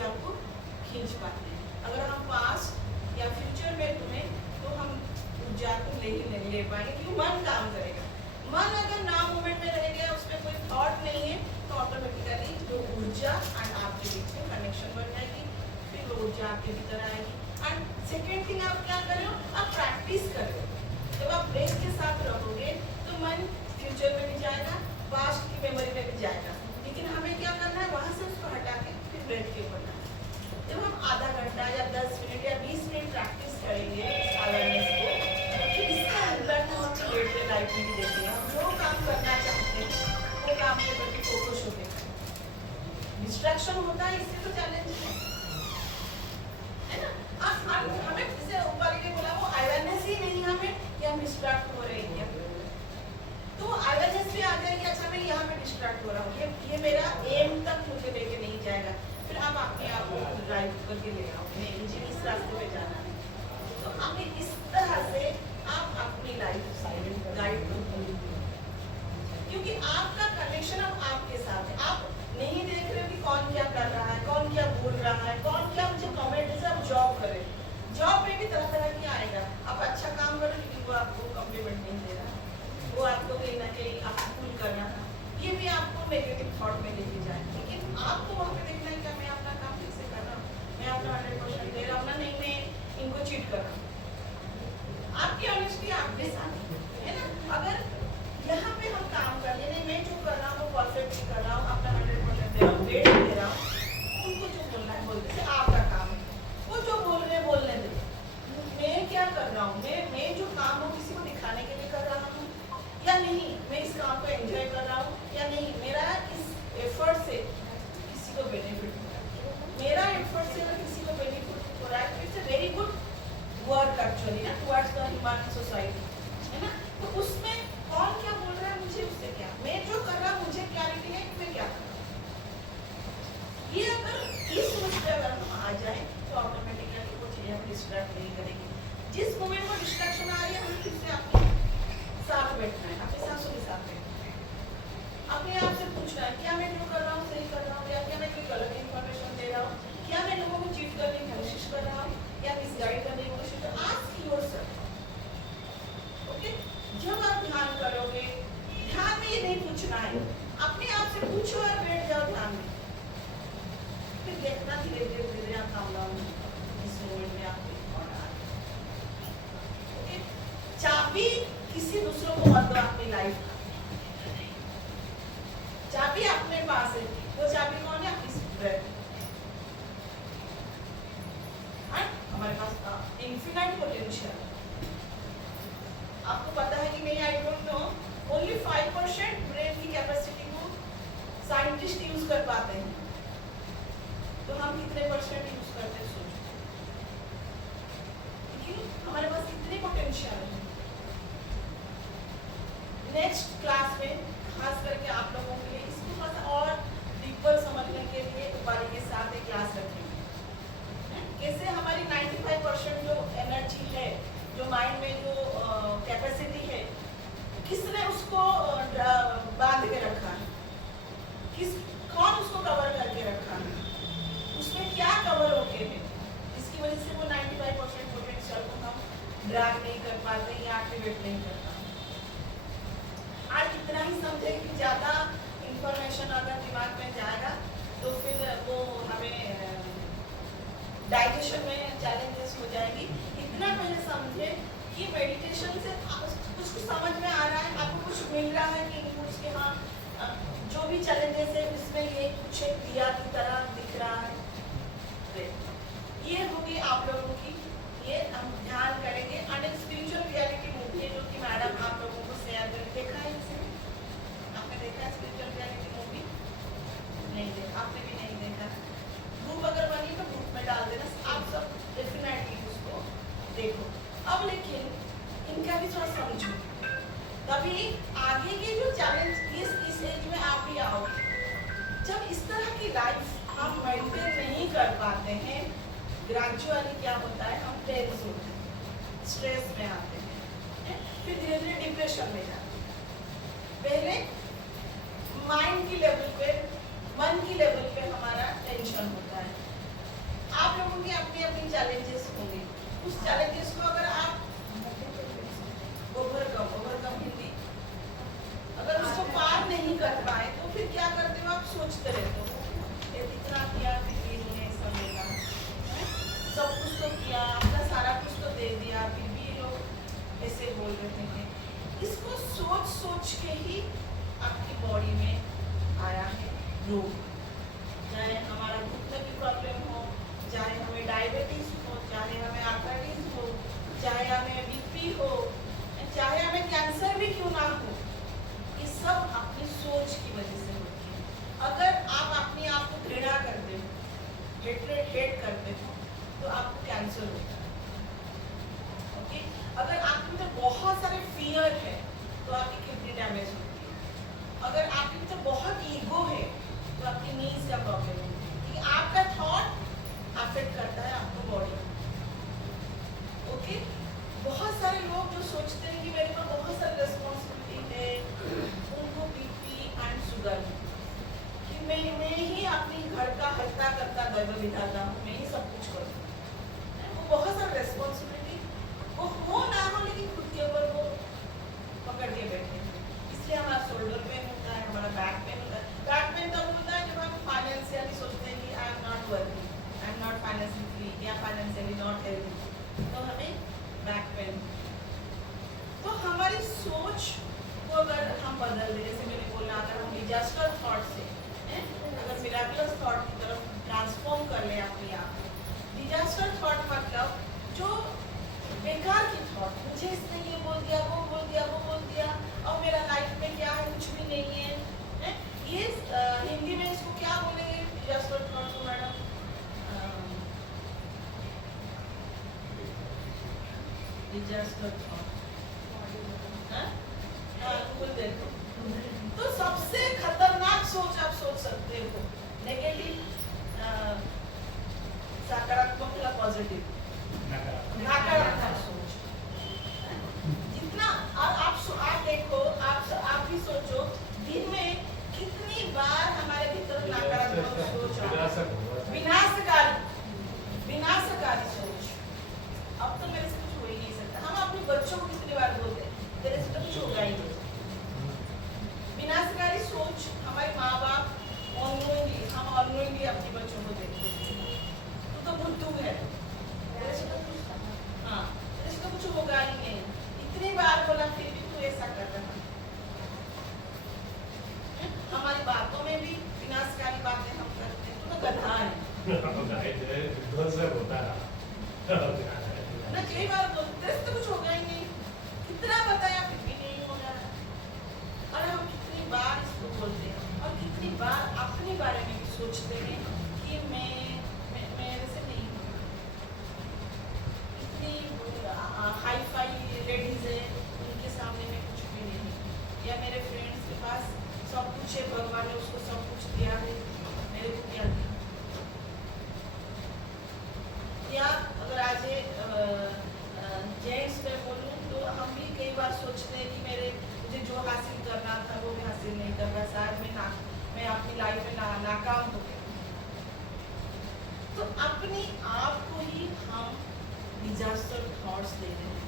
ऊर्जा को खींच पाते हैं। अगर हम पास्ट या फ्यूचर में तुम्हें तो हम ऊर्जा को नहीं ले पाएंगे, क्योंकि मन काम करेगा। मन अगर ना मूवमेंट में रह गया, उसमें कोई थॉट नहीं है, तो ऑटोमेटिकली जो ऊर्जा एंड आपके बीच में कनेक्शन बन जाएगी, फिर वो ऊर्जा आपके भीतर आएगी। एंड सेकेंड थिंग, आप क्या कर रहे हो, आप प्रैक्टिस कर रहे हो। जब आप ब्रेक के साथ रहोगे तो मन फ्यूचर में भी जाएगा, पास्ट की मेमोरी में भी जाएगा, लेकिन हमें क्या करना है, वहाँ से उसको हटा के फिर ब्रेक के ऊपर लाना है। जब हम आधा घंटा या 10 मिनट या 20 मिनट प्रैक्टिस करेंगे इस अवेयरनेस को, फिर इसका इम्पैक्ट हम अपनी डे टू डे लाइफ में भी देखेंगे। हम जो काम करना चाहते हैं वो काम के प्रति फोकस हो गया। डिस्ट्रैक्शन होता है, इससे तो चैलेंज है ना। हमें जैसे ऊपर के बोला, वो अवेयरनेस ही नहीं हमें कि हम डिस्ट्रैक्ट हो रहे हैं, तो अवेयरनेस भी आ जाएगी, अच्छा मैं यहाँ पे डिस्ट्रैक्ट हो रहा हूँ, ये मेरा एम तक मुझे लेके नहीं जाएगा, फिर आप अपने आप को ड्राइव करके ले आओगे, मुझे इस रास्ते पे जाना है। तो हमें इस तरह से आप अपनी लाइफ गाइड करो, क्योंकि आपका कनेक्शन अब आपके साथ है। आप नहीं देख रहे हो कि कौन क्या कर रहा है, कौन क्या बोल रहा है, कौन क्या मुझे कमेंट, जैसे आप जॉब करें, जॉब में भी तरह तरह की आएगा। आप अच्छा काम करो लेकिन वो आपको कम्प्लीमेंट नहीं दे रहा, वो आपको कहीं ना कहीं आपको कूल करना था, ये भी आपको नेगेटिव थॉट में लेके जाए। लेकिन आपको वहाँ पे देखना है कि मैं अपना काम ठीक से कर रहा हूँ, मैं अपना 100% दे रहा हूँ ना, नहीं मैं इनको चीट कर रहा हूँ। आपकी ऑनेस्टी आपके साथ है ना। अगर यहाँ पे हम काम कर रहे, नहीं मैं जो कर रहा हूँ वो परफेक्टली कर रहा हूँ, अपना 100% दे रहा हूँ, वेट दे रहा हूँ, उनको जो बोलना है बोल दे, आपका काम है, वो जो बोल रहे हैं बोलने दे। मैं क्या कर रहा हूँ, मैं जो काम हो किसी को दिखाने के लिए कर रहा हूँ या नहीं, मैं इस काम को एंजॉय कर रहा हूँ या नहीं, मेरा इस एफर्ट से किसी को बेनिफिट हो रहा है, मेरा एफर्ट से अगर किसी को बेनिफिट हो रहा है तो it's a very good work actually ना टुवर्ड्स द ह्यूमन सोसाइटी, है ना। तो उसमें कौन क्या बोल रहा है, मुझे उससे क्या, मैं जो कर रहा हूँ मुझे क्लैरिटी है मैं क्या कर रहा हूँ। ये अगर इस सोच पे अगर हम आ जाए तो ऑटोमेटिकली वो चीज़ें हम डिस्ट्रैक्ट नहीं करेंगे। जिस मोमेंट में डिस्ट्रैक्शन आ रही है हमें फिर से आपके साथ बैठना है, अपने सांसों के साथ बैठना है, अपने आप से पूछना है क्या मैं जो कर रहा हूँ सही कर रहा हूँ या क्या मैं कोई गलत इन्फॉर्मेशन दे रहा हूँ, क्या मैं लोगों को चीट करने की कोशिश कर रहा हूँ या मिसगाइड करने की कोशिश कर रहा हूँ। Ask yourself, okay. जब आप ध्यान करोगे, ध्यान में ये नहीं पूछना है, अपने आप से पूछो और बैठ जाओ ध्यान में, फिर देखना धीरे धीरे धीरे आप काम लाओगे इस मोमेंट में आपको कौन आ रहा है। ओके, चाबी किसी दूसरों को मत दो अपनी लाइफ का, चाबी अपने पास है, वो चाबी कौन है, अपनी ब्रेथ। हमारे पास इन्फिनाइट पोटेंशियल, आपको पता है कि नहीं, I don't know, only 5% brain की कैपेसिटी को साइंटिस्ट यूज कर पाते हैं, तो हम कितने परसेंट यूज करते हैं सोचो, क्योंकि हमारे पास कितनी पोटेंशियल है। नेक्स्ट क्लास में खास करके आप लोगों के लिए इसको थोड़ा सा और डीपर समझने के लिए उपाधि के साथ एक क्लास रखेंगे, कैसे हमारी 95% जो एनर्जी है, जो माइंड में जो कैपेसिटी है, किसने उसको बांध के रखा है, कौन उसको कवर करके रखा है, उसमें क्या कवर होके है, जिसकी वजह से वो 95% पोटेंशियल को हम ड्रैग नहीं कर पाते या एक्टिवेट नहीं कर पाते। आज इतना ही समझे कि ज़्यादा इंफॉर्मेशन अगर दिमाग में जाएगा तो फिर वो हमें डाइजेशन में चैलेंजेस हो जाएगी। इतना पहले समझे कि मेडिटेशन से कुछ समझ में आ रहा है, आपको कुछ मिल रहा है कि इनपुट्स के, हाँ जो भी चैलेंजेस है इसमें ये कुछ एक क्रिया की तरह दिख रहा है। ये होगी आप लोगों की, ये हम ध्यान करेंगे। एंड एक स्पिरिचुअल रियलिटी मूवी है जो कि मैडम आप लोगों को शेयर कर, देखा है इसे, आपने देखा है स्पिरिचुअल रियलिटी मूवी? नहीं देखा, आपने भी नहीं देखा। ग्रुप अगर बनी तो ग्रुप में डाल देना, आप सब डेफिनेटली उसको देखो। अब लेकिन इनका भी थोड़ा समझो, तभी आगे के जो चैलेंज इस एज में आप भी आओगे। जब इस तरह की लाइफ हम मेंटेन नहीं कर पाते हैं, ग्रेजुअली क्या होता है, हम टेंस होते हैं, स्ट्रेस में आते हैं, फिर धीरे धीरे डिप्रेशन में जाते हैं। पहले माइंड की लेवल पे, मन की लेवल पे हमारा टेंशन होता है, अपनी अपनी चैलेंजेस होंगे, उस चैलेंजेस को अगर आप ओवरकम हिंदी, अगर उसको पार नहीं कर पाए तो फिर क्या करते हो, आप सोचते रहते हो ये इतना किया फिर भी नहीं है सब मिला, सब कुछ तो किया, अपना सारा कुछ तो दे दिया, फिर भी ये लोग ऐसे बोल रहे हैं। इसको सोच सोच के ही आपकी बॉडी में आया है रोग, चाहे हमारा घुटने की प्रॉब्लम हो, चाहे हमें डायबिटीज हो, चाहे हमें आर्थराइटिस हो, चाहे हमें बीपी हो, चाहे हमें कैंसर भी क्यों ना हो, ये सब अपनी सोच की वजह से होती है। अगर आप अपने आप को घृणा करते हो, हेट करते हो, तो आपको कैंसर होता है। ओके, अगर आपके अंदर बहुत सारे फियर है तो आपकी किडनी डैमेज होती है। अगर आपके अंदर बहुत ईगो है तो आपकी नीज का प्रॉब्लम होती है, क्योंकि आपका थॉट अफेक्ट करता है आपको बॉडी। ओके, बहुत सारे लोग जो सोचते हैं कि मेरे पर बहुत सारी रिस्पॉन्सिबिलिटी है, उनको बीपी एंड शुगर, कि मैं ही अपनी घर का हत्या करता दैव विधाता हूँ, मैं ही सब कुछ करूँ। वो बहुत सारी रिस्पॉन्सिबिलिटी वो हो ना हो, लेकिन खुद के ऊपर वो पकड़ के बैठे हैं। इसलिए हमारा शोल्डर पेन होता है, हमारा बैक पेन होता है। बैक पेन तब होता है जब हम फाइनेंशियली सोचते हैं कि आई am not working, I am not financially free या फाइनेंशियली नॉट हेल्दी, तो हमें बैक पेन। तो हमारी सोच को अगर हम बदल दें, जैसे मैंने बोला, अगर हम डिजास्टर थॉट से अगर मिराकुलस थॉट की तरफ ट्रांसफॉर्म कर लें अपने आप को। डिजास्टर थॉट मतलब जो बेकार की थॉट, मुझे इसने ये बोल दिया, वो बोल दिया, वो बोल दिया, और मेरा लाइफ में क्या है, कुछ भी नहीं है, ये हिंदी में इसको क्या बोलेंगे डिजास्टर थॉट को मैडम? डिजास्टर थॉट, बोल देखो। तो सबसे खतरनाक सोच आप सोच सकते हो नेगेटिव, सकारात्मक या पॉजिटिव, नकारात्मक सोच। जितना आप देखो, आप भी सोचो, दिन में कितनी बार हमारे भीतर नकारात्मक सोच आता है, विनाशकारी सोच। अब तो मेरे से कुछ हो ही नहीं सकता। हम अपने बच्चों को कितनी बार बोलते हैं तेरे से तो कुछ होगा ही नहीं। विनाशकारी सोच हमारे माँ बाप ऑनगोइंगली अपने बच्चों को देखते हैं, तो बुद्धू है, तेरे से तो कुछ होगा ही नहीं। इतनी बार बोला फिर भी तू ऐसा कर रहा है। हमारी बातों में भी विनाशकारी बातें हम करते हैं, तो गधा है ना। कई बार बोलते तो कुछ होगा ही नहीं, कितना बताया फिर भी नहीं हो रहा है। और हम कितनी बार इसको बोलते हैं, और कितनी बार अपने बारे में भी सोचते हैं कि मेरे से नहीं होगा। इतनी हाई फाई लेडीज है, उनके सामने में कुछ भी नहीं, या मेरे फ्रेंड्स के पास सब कुछ है, भगवान ने उसको सब कुछ दिया है, मेरे को क्या दिया। या अगर आज जेंट्स में बोलूँ तो हम भी कई बार सोचते हैं कि मुझे जो हासिल करना था वो मैं हासिल नहीं कर रहा, शायद मैं अपनी लाइफ में नाकाम हो गया। तो अपने आप को ही हम डिजास्टर थॉट्स दे रहे हैं।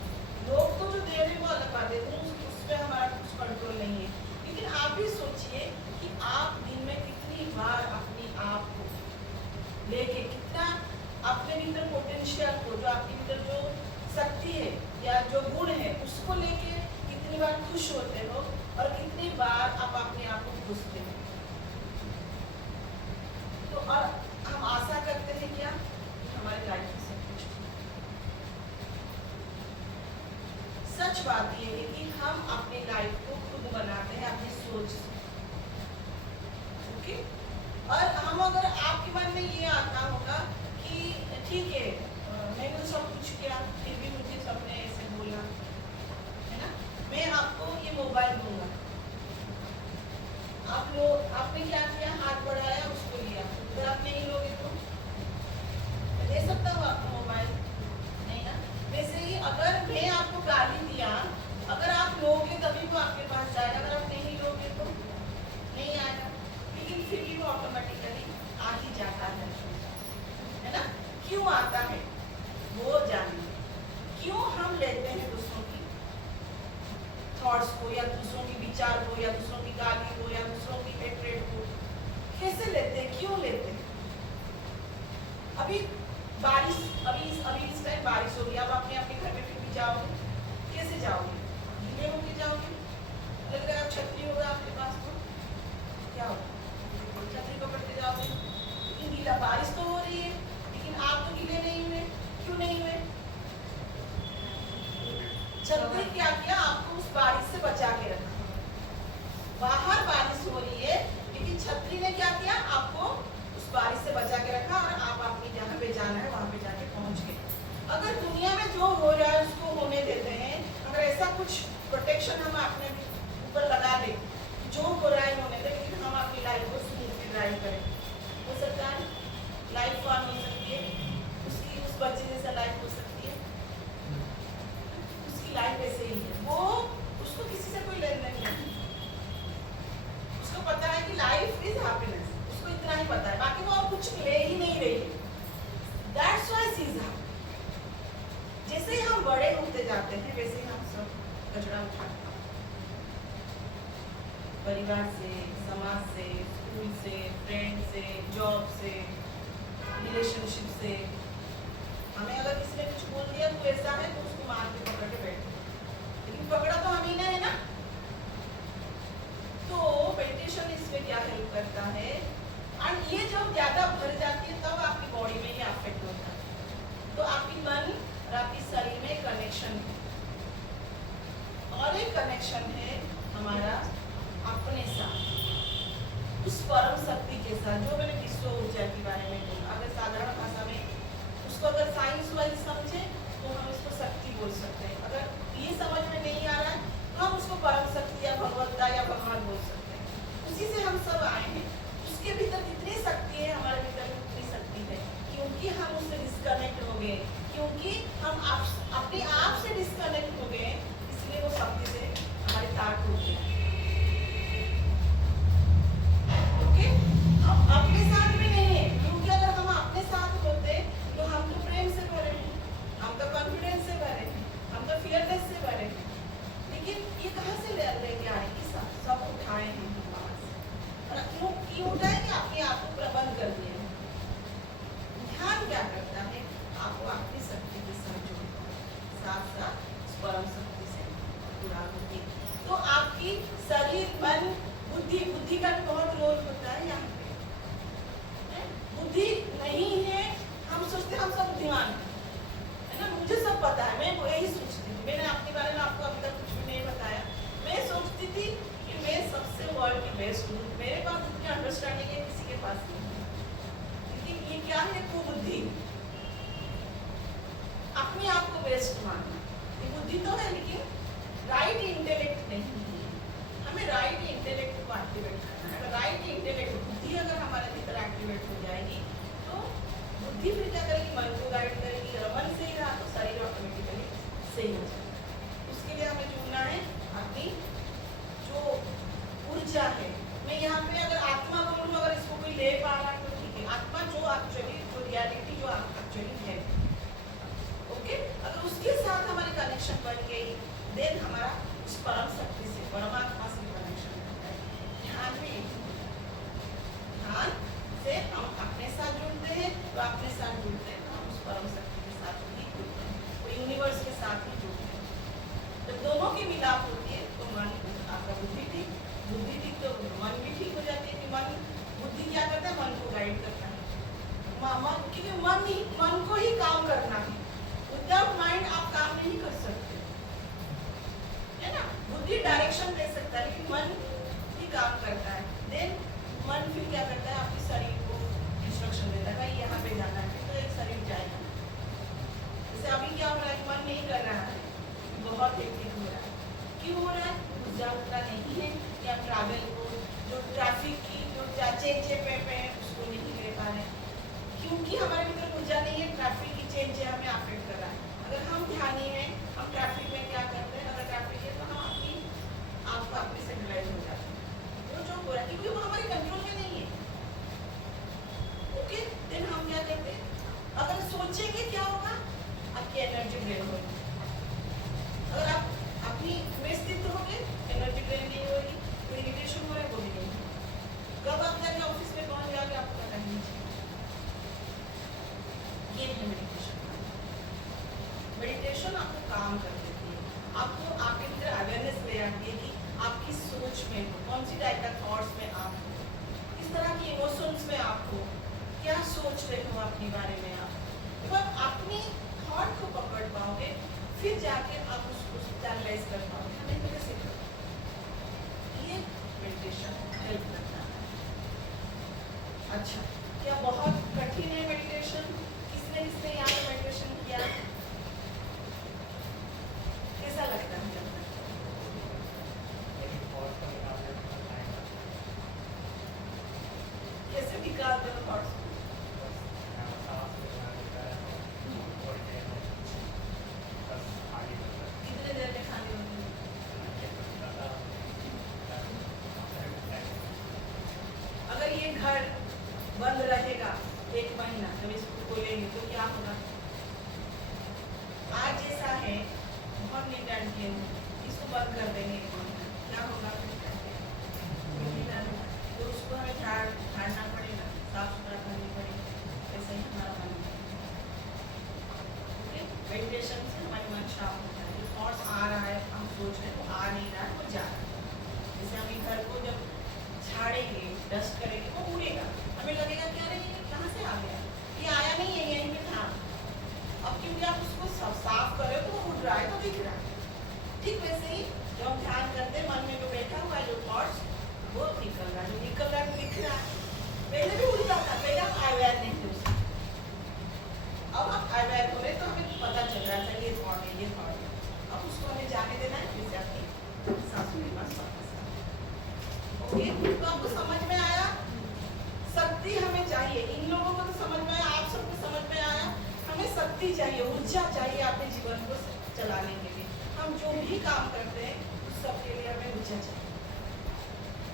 लोग तो जो दे रहे हैं वो अलग बात है, उस पर हमारा कुछ कंट्रोल नहीं है। लेकिन आप भी सोचिए कि आप दिन में कितनी बार अपने आप को लेके, कितना अपने भीतर पोटेंशियल को, जो आपके भीतर जो शक्ति है या जो गुण है, उसको लेके कितनी बार खुश होते हो, और कितनी बार आप अपने आप को खुशते हो। तो और हम आशा करते हैं क्या, हमारे लाइफ में सब कुछ। सच बात यह है कि हम अपनी लाइफ को खुद बनाते हैं अपनी सोच से। ओके, और हम अगर आपके मन में ये आता होगा कि ठीक है, मैंने तो सब कुछ किया, फिर भी मुझे सबने ऐसे बोला है ना, मैं आपको ये मोबाइल दूंगा, क्यों आता है वो जानिए। क्यों हम लेते हैं दूसरों की थॉट्स को या दूसरों की विचार को या दूसरों की गाली को या दूसरों की हेट्रेड को, कैसे लेते हैं, क्यों लेते हैं? अभी बारिश, अभी इस टाइम बारिश होगी, अब अपने अपने घर में फिर भी जाओगे, कैसे जाओगे? गीले होके जाओगे। लग रहा है छतरी होगा आपके पास तो क्या होगा, छतरी पकड़ के जाओगे, लेकिन गीला बारिश तो हो रही है, लेकिन आप तो गीले नहीं हुए। क्यों नहीं हुए? छतरी क्या किया, आपको उस बारिश से बचा के रखा। बाहर बारिश हो रही है, लेकिन छतरी ने क्या किया, आपको उस बारिश से बचा के रखा और आप अपनी जहाँ पे जाना है वहाँ पे जाके पहुँच गए। अगर दुनिया में जो हो रहा है उसको होने देते हैं, अगर ऐसा कुछ प्रोटेक्शन हम अपने ऊपर लगा दें, जो हो रहा है होने दें, लेकिन हम अपनी लाइफ को स्मूथली ड्राइव करें, हो सकता है लाइफ फन हो सकती है, उसकी उस बच्चे जैसा लाइफ हो सकती है, उसकी लाइफ ऐसे ही है, वो उसको किसी से कोई लेन देन नहीं, उसको पता है कि लाइफ इज हैप्पीनेस, उसको इतना ही पता है, बाकी वो और कुछ ले ही नहीं रही है। That's why she is happy. जैसे ही हम बड़े होते जाते हैं वैसे ही हम सब कचरा उठाते हैं, परिवार से, समाज से, स्कूल से, फ्रेंड से, जॉब से, रिलेशनशिप से। हमें अगर किसी ने कुछ बोल दिया तो ऐसा है तो उसको मार के पकड़ के बैठे, लेकिन पकड़ा तो हम ही ने है ना। तो मेडिटेशन इसमें क्या हेल्प करता है, और ये जब ज्यादा भर जाती है तब आपकी बॉडी में ये अफेक्ट होता है। तो आपकी मन और आपकी शरीर में कनेक्शन है, और एक कनेक्शन है हमारा अपने साथ, उस परम शक्ति के साथ, जो मैंने विश्व ऊर्जा के बारे में बोला। अगर साधारण भाषा में उसको अगर साइंस वाइज समझे तो हम उसको शक्ति बोल सकते हैं। अगर ये समझ में नहीं आ रहा है तो हम उसको परम शक्ति या भगवत्ता या भगवान बोल सकते हैं। उसी से हम सब आए हैं, उसके भीतर जितनी शक्ति है हमारे भीतर उतनी शक्ति है, क्योंकि हम उससे डिस्कनेक्ट हो गए, क्योंकि हम अपने आप से डिस्कनेक्ट हो गए, इसलिए वो शक्ति से हमारे तार टूट गए। ओके, अब अपने साथ में नहीं है, क्योंकि अगर हम अपने साथ होते तो हम तो प्रेम से भरे हैं, हम तो कॉन्फिडेंस से भरे हैं, हम तो फियरलेस से भरे हैं, लेकिन ये कहाँ से लेके आएंगे? सब उठाए हैं वहाँ से। और क्यों उठाए? कि अपने आप को प्रबंध कर दिया है। ध्यान क्या करता है? आपको अपनी शक्ति के साथ जोड़ता है, साथ साथ परम शक्ति से जुड़ा होती है। तो आपकी शरीर, मन, बुद्धि का भी बहुत रोल होता है यहाँ पे। बुद्धि नहीं है, हम सोचते हम सब बुद्धिमान है ना, मुझे सब पता है, मैं यही सोचती थी। मैंने अपने बारे में आपको अभी तक कुछ भी नहीं बताया। मैं सोचती थी कि मैं सबसे वर्ल्ड की बेस्ट हूँ, मेरे पास इतनी अंडरस्टैंडिंग है किसी के पास नहीं है। लेकिन ये क्या है? कुबुद्धि, अपने आप को बेस्ट मानना। ये बुद्धि तो है, लेकिन राइट इंटेलेक्ट नहीं है। हमें राइट इंटेलेक्ट को एक्टिवेट करना है। अगर राइट इंटेलेक्ट, बुद्धि अगर हमारे भीतर एक्टिवेट हो जाएगी तो बुद्धि फिर क्या करेगी? मन को गाइड करेगी। अगर मन सही रहा तो शरीर ऑटोमेटिकली सही हो जाएगा। उसके लिए हमें जुड़ना है अपनी जो ऊर्जा है। मैं यहाँ पे अगर आत्मा बोलूँ, अगर इसको कोई ले पा रहा है तो ठीक है। आत्मा जो एक्चुअली, जो रियलिटी जो एक्चुअली है, ओके, अगर उसके साथ हमारी कनेक्शन बन गई, देन हमारा उस परम शक्ति से, परमात्मा से कनेक्शन बनता है। ध्यान में, ध्यान से हम अपने साथ जुड़ते हैं, तो अपने साथ जुड़ते हैं तो हम उस परम शक्ति के साथ ही जुड़ते हैं, तो यूनिवर्स के साथ ही जुड़ते हैं। जब दोनों की मिलाप होती है तो मन, आपका बुद्धि ठीक तो मन भी ठीक हो जाती है। कि मन, बुद्धि क्या करता है? मन को गाइड करता है। क्योंकि मन को ही काम करना है। विदाउट माइंड आप काम नहीं कर सकते, है ना। बुद्धि डायरेक्शन दे सकता है, लेकिन मन ही काम करता है। देन मन फिर क्या करता है? आपके शरीर को इंस्ट्रक्शन देता है, भाई यहाँ पे जाना है, तो एक शरीर जाएगा। जैसे अभी क्या हो रहा है? मन नहीं कर रहा है, बहुत हेक्टिक हो रहा है। क्यों हो रहा है? ऊर्जा उतना नहीं है, या ट्रैवल को, जो ट्रैफिक की जो चेंज पे उसको नहीं ले पा रहे, क्योंकि हमारे भीतर ऊर्जा नहीं है। ट्रैफिक की चेंज है, हमें अफेक्ट कर रहा है। अगर हम ध्यानी हैं, हम ट्रैफिक में क्या करते हैं? अगर ट्रैफिक है तो हम आपको अपने से डिवाइड हो जाते हैं, जो हो रहा है, क्योंकि वो हमारे कंट्रोल में नहीं है। ओके, देन हम क्या करते हैं? अगर सोच आपकी एनर्जी ड्रेन होगी। अगर आप अपनी में स्थित होंगे, एनर्जी ड्रेन नहीं होगी, तो इरिटेशन हो रहा है वो भी नहीं होगा। कब आप जाके ऑफिस में पहुंच जाओगे आपको पता नहीं चलेगा। ये है मेडिटेशन। मेडिटेशन आपको काम कर देती है, आपको आपके अंदर अवेयरनेस ले आती है कि आपकी सोच में हो, कौन सी टाइप का थॉट्स में आप हो, किस तरह की इमोशंस में आप हो, क्या सोच रहे हो अपने बारे में आप। जब आप अपनी थॉट को पकड़ पाओगे फिर जाके आप उसको एनालाइज कर पाओगे। हमें तो कैसे ये मेडिटेशन हेल्प करता है। अच्छा, क्या बहुत कठिन है मेडिटेशन? किसने किसने यहाँ पे मेडिटेशन किया? कैसा लगता है? कैसे निकालते हो थॉट्स? कितने देर में खाली होती है? अगर ये घर बंद रहेगा 1 महीना, जब इसको खोलेंगे तो क्या होगा? आज जैसा है बहुत नीट एंड क्लीन, इसको बंद कर देंगे 1 महीना, क्या होगा? तो उसको हमें झाड़ना पड़ेगा, साफ सुथरा करनी पड़ेगी। ऐसे ही हमारा मन है। मेडिटेशन से हमारी मन शांत होता है। जो थॉट्स आ रहा है, हम सोच रहे हैं वो आ नहीं रहा है, वो जा रहा है। जैसे हम इस घर को जब झाड़ेंगे, डस्ट करेंगे, वो उड़ेगा, हमें लगेगा कि अरे ये कहाँ से आ गया, ये आया नहीं है, यहीं पे था। अब क्योंकि आप उसको साफ कर रहे हो तो वो उड़ रहा है, तो दिख रहा है। ठीक वैसे ही जब हम ध्यान करते हैं, मन में जो बैठा हुआ है जो थॉट्स, वो निकल रहा है, जो निकल रहा है दिख रहा है। पहले भी उड़ता था, पहले हम अवेयर नहीं थे उससे। अब आप अवेयर हो रहे तो हमें पता चल रहा है ये थॉट है, ये थॉट है। अब उसको हमें जाने देना है, फिर जाके सासू के पास वापस आना। ओके, तो आपको समझ में आया? शक्ति हमें चाहिए। इन लोगों को तो समझ में आया, आप सबको समझ में आया। हमें शक्ति चाहिए, ऊर्जा चाहिए अपने जीवन को चलाने के लिए। हम जो भी काम करते हैं उस सब के लिए हमें ऊर्जा चाहिए,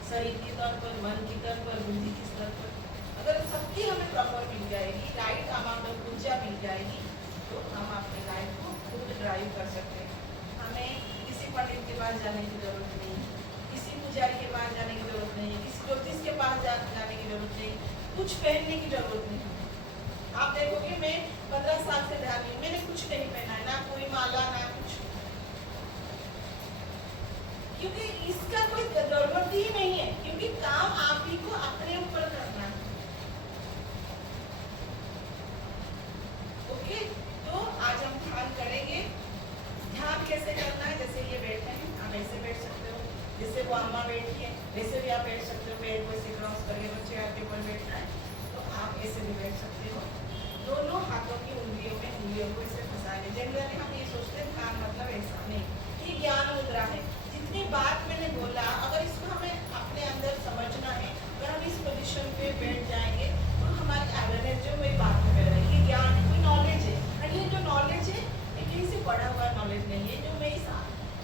शरीर की तौर पर, मन की तौर पर, बुद्धि की स्तर पर। अगर शक्ति हमें प्रॉपर मिल जाएगी, राइट अमाउंट ऑफ ऊर्जा मिल जाएगी, तो हम अपने लाइफ को खुद ड्राइव कर सकते हैं। हमें किसी पंडित के पास जाने की जरूरत नहीं है, किसी पुजारी के पास जाने की जरूरत नहीं है, किसी ज्योतिष के पास जाने की जरूरत नहीं, कुछ पहनने की जरूरत नहीं है। आप देखोगे मैं 15 साल से ध्यान नहीं, मैंने कुछ नहीं पहना, ना कोई माला, ना कुछ, क्योंकि इसका कोई जरूरत ही नहीं है, क्योंकि काम आप ही को अपने ऊपर करना है। ओके, तो आज हम ध्यान करेंगे। ध्यान कैसे करना है? जैसे ये बैठे हैं, आप ऐसे बैठ सकते हो, जैसे वो अम्मा बैठी है वैसे भी आप बैठ सकते हो। पैर को ऐसे क्रॉस करके बच्चे आपके ऊपर बैठना है तो आप ऐसे भी बैठ सकते हो। दोनों हाथों की उंगलियों में उंगलियों को ऐसे फंसाएंगे। जनरली हम ये सोचते हैं ध्यान मतलब ऐसा नहीं, ये ज्ञान मुद्रा है। जितनी बात मैंने बोला, अगर इसको हमें अपने अंदर समझना है, अगर हम इस पोजीशन पे बैठ जाएंगे तो हमारी अवेयरनेस जो मेरी बात में बैठ रही है, ये ज्ञान कोई नॉलेज है। और ये जो नॉलेज है ये कहीं से पढ़ा हुआ नॉलेज नहीं है। जो मेरी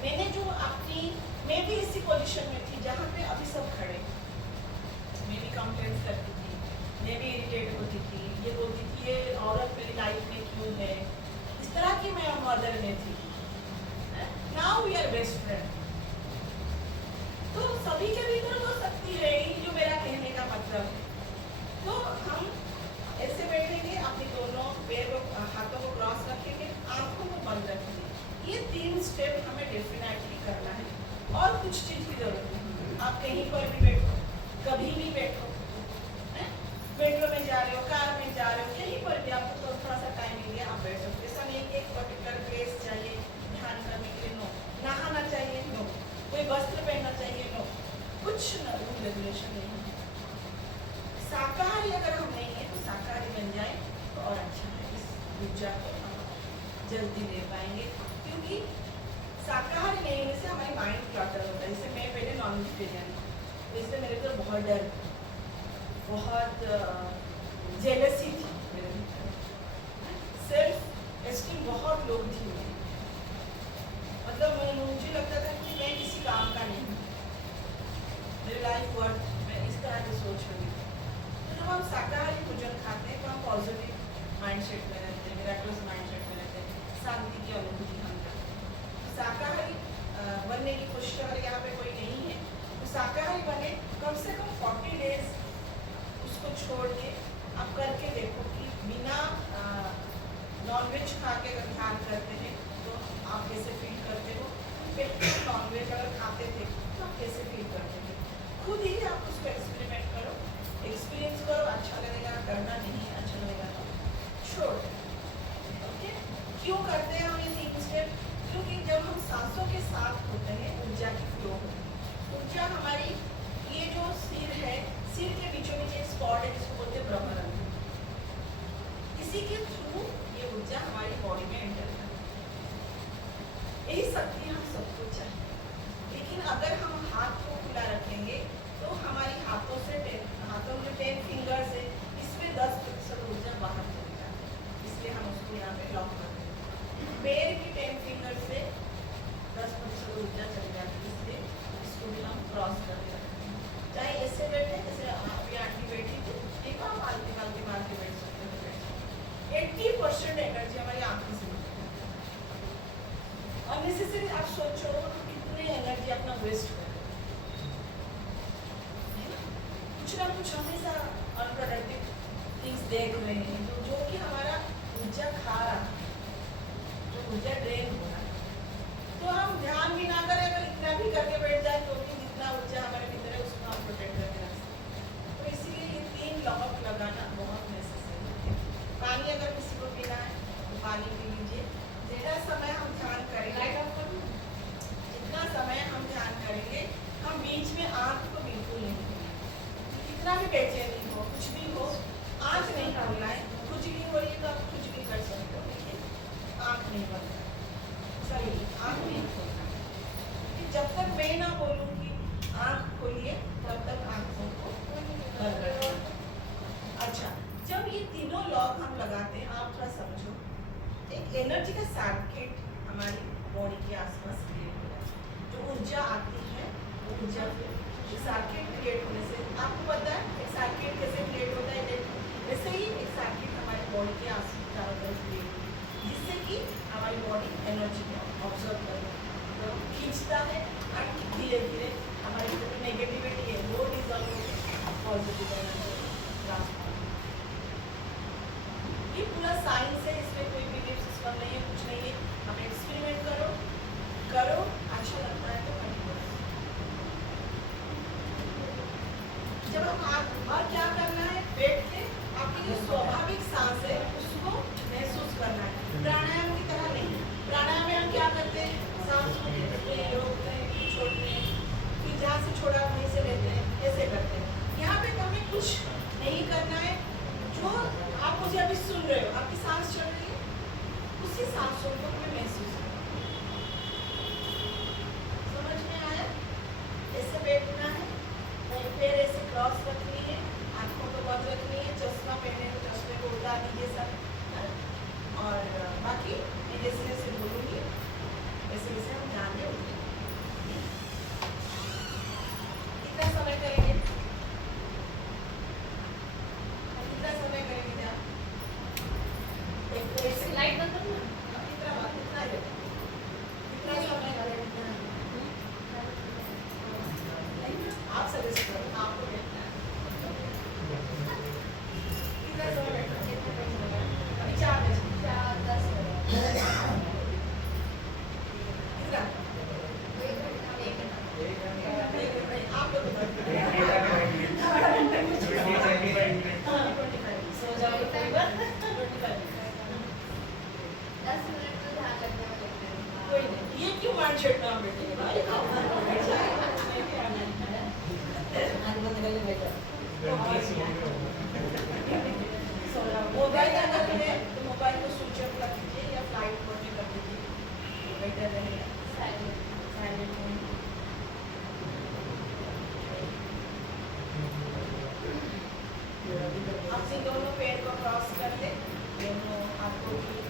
मैंने जो अपनी, मैं भी इसी पोजीशन में थी जहाँ पे अभी सब खड़े, मैं भी कंप्लेंट करती थी, मैं भी इरिटेट होती थी, ये बोलती थी ये औरत मेरी लाइफ में क्यों है, इस तरह की मैं मदर में थी। Now we are best friend. तो सभी के भीतर वो शक्ति है, जो मेरा कहने का मतलब है। तो हम ऐसे बैठेंगे, अपने दोनों पैर हाथों को क्रॉस रखेंगे, आंखों को बंद रखेंगे। ये 3 स्टेप हमें डेफिनेटली करना है, और कुछ चीज़ की जरूरत नहीं। आप कहीं पर भी बैठो, कभी भी बैठो, मेट्रो में जा रहे हो, कार में जा रहे हो, कहीं पर भी आपको तो थोड़ा सा टाइम मिल गया, आप बैठ सकते। ऐसा नहीं कि एक पर्टिकुलर प्लेस चाहिए ध्यान करने के लिए, नो। नहाना चाहिए, नो। कोई वस्त्र पहनना चाहिए, नो। कुछ रूल रेगुलेशन नहीं है। शाकाहारी अगर हम नहीं है तो शाकाहारी बन जाए तो और अच्छा है। इस ऊर्जा को हम जल्दी ले पाएंगे, क्योंकि शाकाहारी नहीं होने से हमारी माइंड क्लटर होता है। जैसे मैं पहले नॉन वेजिटेरियन थी, तो इससे मेरे को बहुत डर, बहुत जेलसी थी मेरे भीतर, सेल्फ एस्टीम बहुत लो थी मेरी। मतलब मुझे लगता था कि मैं किसी काम का नहीं हूँ, मेरी लाइफ वर्थ, मैं इस तरह की सोच में थी। तो जब हम शाकाहारी भोजन खाते हैं तो हम पॉजिटिव माइंडसेट में रहते हैं, मिराकलस माइंडसेट में रहते हैं, शांति की अनुभूति हम करते हैं। शाकाहारी बनने की कोशिश अगर यहाँ पे कोई नहीं है तो शाकाहारी बने, कम से कम 40 डेज उसको छोड़ के आप करके देखो कि बिना नॉनवेज खा के अगर ध्यान करते हैं तो आप कैसे फील करते हो, बिल्कुल नॉनवेज अगर खाते थे तो आप कैसे फील करते थे। खुद ही आप उसको एक्सपेरिमेंट करो, एक्सपीरियंस करो, अच्छा लगेगा, करना नहीं अच्छा लगेगा तो छोड़ दें। ओके, क्यों करते हैं हम ये 3 स्टेप? क्योंकि जब हम सांसों के साथ होते हैं ऊर्जा की फ्लो होती है। ऊर्जा हमारी ये जो सिर है, सिर के बीचों बीच एक स्पॉट है जिसको बोलते हैं ब्रह्मरंध्र। इसी के थ्रू ये ऊर्जा हमारी बॉडी में एंटर करती है। यही शक्ति हम सबको चाहिए, लेकिन अगर हम हाथ को खुला रखेंगे तो हमारी हाथों में 10 फिंगर्स है, इसमें 10% ऊर्जा बाहर चली जाती है, इसलिए हम उसको यहाँ पे लॉक कर देते हैं। पैर की 10 फिंगर से 10% ऊर्जा चली जाती है, इसलिए इसको भी हम क्रॉस कर देते हैं। चाहे ऐसे बैठे जैसे अभी आंटी बैठी थी, ठीक है, आप मालती बैठ सकते हो। 80% एनर्जी हमारी आंखों से निकलती है। अननेसेसरी आप सोचो कितने एनर्जी अपना वेस्ट कर रहे हो, कुछ ना कुछ हमेशा अनप्रोडक्टिव थिंग्स देख रहे हैं जो कि हमारा ऊर्जा खा रहा है, जो ऊर्जा ड्रेन हो रहा है। तो हम ध्यान भी ना करें, अगर इतना भी करके बैठ जाए तो भी जितना ऊर्जा हमारे भीतर है उसको हम प्रोटेक्ट करके रख सकते हैं। तो इसीलिए ये 3 लॉक लगाना बहुत नेसेसरी है। पानी अगर किसी को पीना है तो पानी पी लीजिए। जितना समय हम ध्यान करेंगे, जितना समय हम ध्यान करेंगे, हम बीच में आँख को बिल्कुल नहीं खोलना। कितना भी बेचैनी हो, कुछ भी हो, आँख नहीं खोलना है। कुछ भी हो रही है तो आप कुछ भी कर सकते हो, लेकिन आँख नहीं बंद करना। सही, आँख नहीं खोलना है। जब तक मैं ना बोलूँ कि आँख खोलिए तब तक आँखों को बंद रखना। अच्छा, जब ये तीनों लॉक हम लगाते हैं, आप थोड़ा समझो, एक एनर्जी का सर्किट हमारी बॉडी के आसपास क्रिएट हो जाता है। जो ऊर्जा आती है वो ऊर्जा फिर सर्किट क्रिएट होने से आपको पता है एक सर्किट कैसे क्रिएट होता है। वैसे ही एक सर्किट हमारी बॉडी के आसपास चारों तरफ क्रिएट होती है, जिससे कि हमारी बॉडी एनर्जी को ऑब्जर्व करती है, तो खींचता है और धीरे धीरे हमारी जो नेगेटिविटी है वो डिजॉल्व होकर पॉजिटिव एनर्जी ट्रांसफॉर्म। ये पूरा साइंस है, इसमें कोई बिलीफ सिस्टम नहीं है, कुछ नहीं है। आप एक्सपेरिमेंट करो, अच्छा लगता है तो कंटिन्यू। जब हम और क्या करना है, बैठ के आपकी जो स्वाभाविक सांस है उसको महसूस करना है। प्राणायाम की तरह नहीं। प्राणायाम में हम क्या करते हैं, सांस को खींचते हैं, रोकते हैं, फिर छोड़ते हैं, फिर जहाँ से छोड़ा वहीं से लेते हैं, ऐसे करते हैं। यहाँ पे हमें कुछ नहीं करना है। जो आप मुझे अभी सुन रहे हो, आपकी सांस चल रही है, उसी सांसों को हमें महसूस करना है। समझ में आया? ऐसे बैठना है, पैर ऐसे क्रॉस रखनी है, आंखों को बंद रखनी है, चश्मा पहने तो चश्मे को उतार दीजिए सब, और बाकी मैं जैसे जैसे बोलूँगी वैसे वैसे हम ध्यान दें। कितना समय करेंगे, कितना समय करेंगे ध्यान? एक लाइट बंद करो ना। कितना समय करेंगे ध्यान? आप सजेस्ट करो, आपको बैठना है। कितना समय बैठना है? अभी 4 बजे। 4-10 कितना? आप लोग सो जाओ कई बार 25। 10 मिनट तो ध्यान रखने में लगते हैं। कोई नहीं, ये क्यों माइंड सेट में हम बैठेंगे भाई? मोबाइल अगर है तो मोबाइल को स्विच ऑफ कर दीजिए या फ्लाइट मोड में कर दीजिए, बेटर रहेगा। Silent mode. अपने दोनों पैर को क्रॉस कर ले, दोनों हाथों की